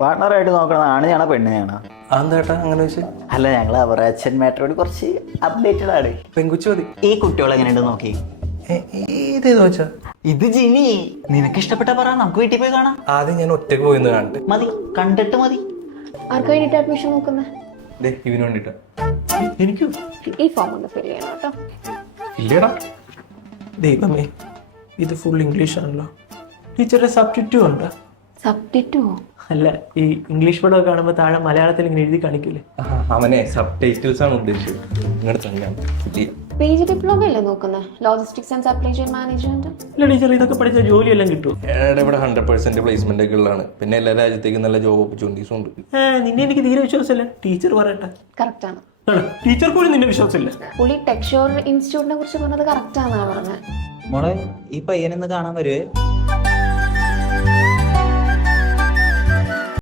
പാർട്ണറായിട്ട് നോക്കണതാണ് ഞാനാ പെണ്ണിനെയാണോ? അതെന്താ അങ്ങനെ വെച്ച്? അല്ല, ഞങ്ങൾ അവരുടെ അച്ഛൻ മാറ്ററോട് കുറച്ച് അപ്ഡേറ്റഡ് ആണ്. പെങ്കുച്ചു മതി. ഈ കുട്ടികൾ എങ്ങനെയുണ്ട് നോക്കി. ഇതേത് വെച്ചാ? ഇത് ജിനി, നിനക്ക് ഇഷ്ടപ്പെട്ട പറ, നമുക്ക് വീട്ടിൽ പോയി കാണാം. ആദ്യം ഞാൻ ഒറ്റക്ക് പോയിന്ന് കാണട്ടെ. മതി, കണ്ടിട്ട് മതി. ആർക്ക് വേണ്ടിട്ട് അഡ്മിഷൻ നോക്കുന്നത്? ഇവന് വേണ്ടിട്ടാ. എനിക്കോ? ഈ ഫോം ഒന്ന് ഫിൽ ചെയ്യണം കേട്ടോ. ഇല്ലടാ. ദൈവമേ, ഇത് ഫുൾ ഇംഗ്ലീഷ് ആണല്ലോ. ടീച്ചറുടെ സബ്ജക്റ്റും ഉണ്ടോ? സബ്ജക്റ്റോ? അല്ല, ഈ ഇംഗ്ലീഷ് പടമൊക്കെ കാണുമ്പോൾ താഴെ മലയാളത്തിൽ ഇങ്ങനെ എഴുതി കാണിക്കൂലേ? അവനെ സബ് ടൈറ്റിൽസ് ആണ് ഉദ്ദേശിച്ചത്. ഇങ്ങോട്ട് തന്നെയാണ്. പേജ് ഡിപ്ലോമ അല്ലേ നോക്കുന്നത്? Logistics and supply chain management. ഇല്ല ടീച്ചർ, ഇതൊക്കെ പഠിച്ച ജോലിയെല്ലാം കിട്ടും. ഇവിടെ 100% പ്ലേസ്മെന്റ് ഒക്കെ ഉള്ളതാണ്. പിന്നെ എല്ലാ രാജ്യത്തേക്കും നല്ല ജോബ് ഓപ്പർച്യൂണിറ്റീസും ഉണ്ട്. നിന്നെ എനിക്ക് തീരെ വിശ്വാസമില്ല. ടീച്ചർ പറയട്ടെ. കറക്റ്റ് ആണ്. ടീച്ചർ പോലും നിന്നെ വിശ്വാസമില്ല. പുള്ളി ടെക്സ്ചർ ഇൻസ്റ്റിറ്റ്യൂട്ടിനെ കുറിച്ച് പറഞ്ഞത് കറക്റ്റ് ആണെന്നാണ് പറഞ്ഞത്. മോളെ, ഈ പയ്യനെന്ന് കാണാൻ വരുവേ.